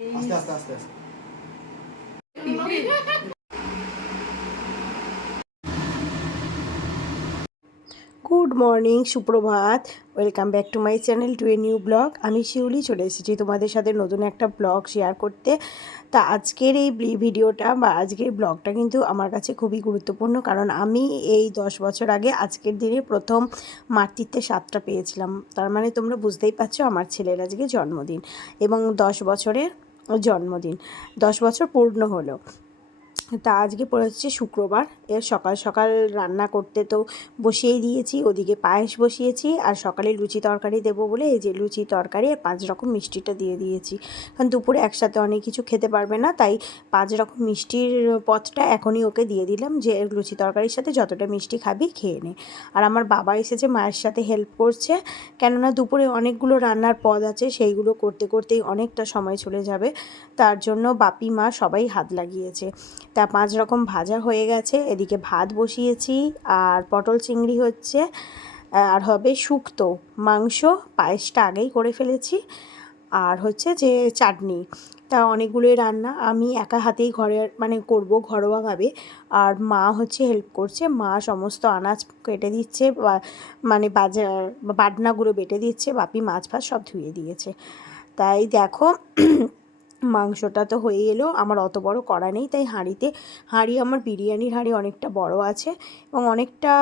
আস্তে আস্তে আস্তে আস্তে। গুড মর্নিং, সুপ্রভাত। Welcome back to my channel to a new blog. আমি শিউলি চলে এসেছি তোমাদের সাথে নতুন একটা ব্লগ শেয়ার করতে। তা আজকের এই ভিডিওটা বা আজকের ব্লগটা কিন্তু আমার কাছে খুবই গুরুত্বপূর্ণ, কারণ আমি এই 10 বছর আগে আজকের দিনে প্রথম মাতৃত্বের স্বাদটা পেয়েছিলাম। তার মানে তোমরা বুঝতেই পারছো আমার ছেলের আজকে জন্মদিন এবং 10 বছরের জন্মদিন, 10 বছর পূর্ণ হলো। তা আজকে পড়েছে শুক্রবার। এর সকাল সকাল রান্না করতে তো বসিয়েই দিয়েছি, ওদিকে পায়েস বসিয়েছি, আর সকালে লুচি তরকারি দেবো বলে এই যে লুচি তরকারি আর 5 রকম মিষ্টিটা দিয়ে দিয়েছি, কারণ দুপুরে একসাথে অনেক কিছু খেতে পারবে না, তাই 5 রকম মিষ্টির পদটা এখনই ওকে দিয়ে দিলাম যে লুচি তরকারির সাথে যতটা মিষ্টি খাবি খেয়ে নে। আর আমার বাবা এসেছে মায়ের সাথে হেল্প করছে, কেননা দুপুরে অনেকগুলো রান্নার পদ আছে, সেইগুলো করতে করতেই অনেকটা সময় চলে যাবে, তার জন্য বাপি মা সবাই হাত লাগিয়েছে। তা 5 রকম ভাজা হয়ে গেছে, এদিকে ভাত বসিয়েছি, আর পটল চিংড়ি হচ্ছে, আর হবে শুক্তো মাংস, পায়েসটা আগেই করে ফেলেছি, আর হচ্ছে যে চাটনি। তা অনেকগুলোই রান্না আমি একা হাতেই মানে করব ঘরোয়াভাবে, আর মা হচ্ছে হেল্প করছে, মা সমস্ত আনাজ কেটে দিচ্ছে, মানে বাটনাগুলো বেটে দিচ্ছে, বাপি মাছ ফাছ সব ধুয়ে দিয়েছে। তাই দেখো মাংসটা তো হয়ে এলো, আমার অত বড় কড়া নেই, তাই হাঁড়ি আমার বিরিয়ানির হাঁড়ি অনেকটা বড় আছে, এবং অনেকটা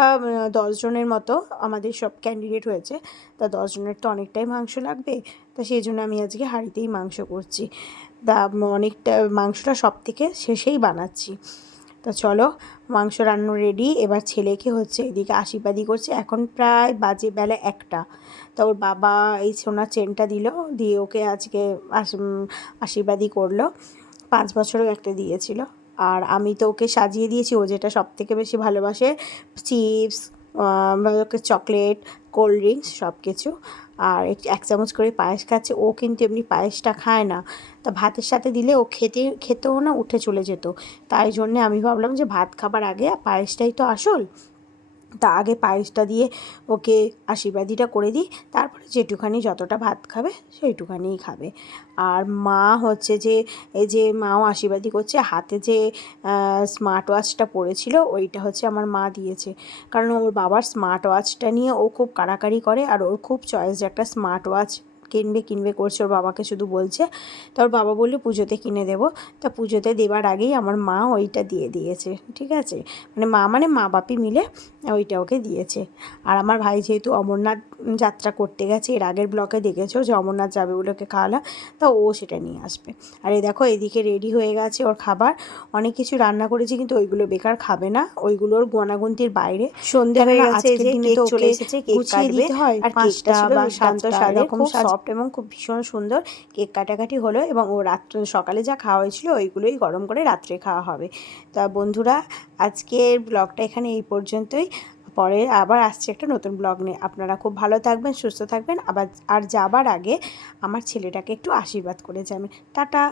10 জনের মতো আমাদের সব ক্যান্ডিডেট হয়েছে, তা 10 জনের তো অনেকটাই মাংস লাগবে, তা সেই জন্য আমি আজকে হাঁড়িতেই মাংস করছি। তা অনেকটা মাংসটা সব থেকে শেষেই বানাচ্ছি। তা চলো, মাংস রান্না রেডি। এবার ছেলেকে হচ্ছে এদিকে আশীর্বাদী করছে, এখন প্রায় বাজে বেলা 1টা। তা ওর বাবা এই সোনার চেনটা দিল, দিয়ে ওকে আজকে আশীর্বাদী করলো। 5 বছরও একটা দিয়েছিল, আর আমি তো ওকে সাজিয়ে দিয়েছি, ও যেটা সব থেকে বেশি ভালোবাসে, চিপস, ওকে চকলেট, কোল্ড ড্রিঙ্কস সব কিছু, আর 1 চামচ করে পায়েস খাচ্ছে। ও কিন্তু এমনি পায়েসটা খায় না, তা ভাতের সাথে দিলে ও খেতেও না, উঠে চলে যেত। তাই জন্যে আমি ভাবলাম যে ভাত খাবার আগে পায়েসটাই তো আসল, তা আগে পায়েসটা দিয়ে ওকে আশীর্বাদীটা করে দিই, তারপরে যেটুখানি যতটা ভাত খাবে সেইটুখানিই খাবে। আর মা হচ্ছে যে এই যে মাও আশীর্বাদী করছে, হাতে যে স্মার্ট ওয়াচটা পরেছিল ওইটা হচ্ছে আমার মা দিয়েছে, কারণ ওর বাবার স্মার্ট ওয়াচটা নিয়ে ও খুব কাড়াকাড়ি করে, আর ওর খুব চয়েস যে একটা স্মার্ট ওয়াচ কিনবে করছে, ওর বাবাকে শুধু বলছে। তা ওর বাবা বললে পুজোতে কিনে দেবো, তা পুজোতে দেবার আগেই আমার মা ওইটা দিয়ে দিয়েছে, ঠিক আছে, মানে মা বাপি মিলে ওইটা ওকে দিয়েছে। আর আমার ভাই যেহেতু অমরনাথ যাত্রা করতে গেছে, এর আগের ব্লকে দেখেছো যে অমরনাথ যাবে বলে ওকে খাওয়ালাম, তা ও সেটা নিয়ে আসবে। আর এই দেখো এদিকে রেডি হয়ে গেছে ওর খাবার, অনেক কিছু রান্না করেছি, কিন্তু ওইগুলো বেকার খাবে না, ওইগুলোর গোনাগুনতির বাইরে। সন্ধে হয়ে গেছে, যে কেক চলে এসেছে, কেক কাটবে, দিতে হয়, আর কেকটা বা 7টা এরকম সফট এবং খুব ভীষণ সুন্দর কেক কাটাকাটি হলো, এবং ও সকালে যা খাওয়া হয়েছিল ওইগুলোই গরম করে রাত্রে খাওয়া হবে। তা বন্ধুরা, আজকের ব্লগটা এখানে এই পর্যন্তই। পরে আবার আসছে একটা নতুন ব্লগ নিয়ে। আপনারা খুব ভালো থাকবেন, সুস্থ থাকবেন। আর যাবার আগে আমার ছেলেটাকে একটু আশীর্বাদ করে যাবেন। টাটা।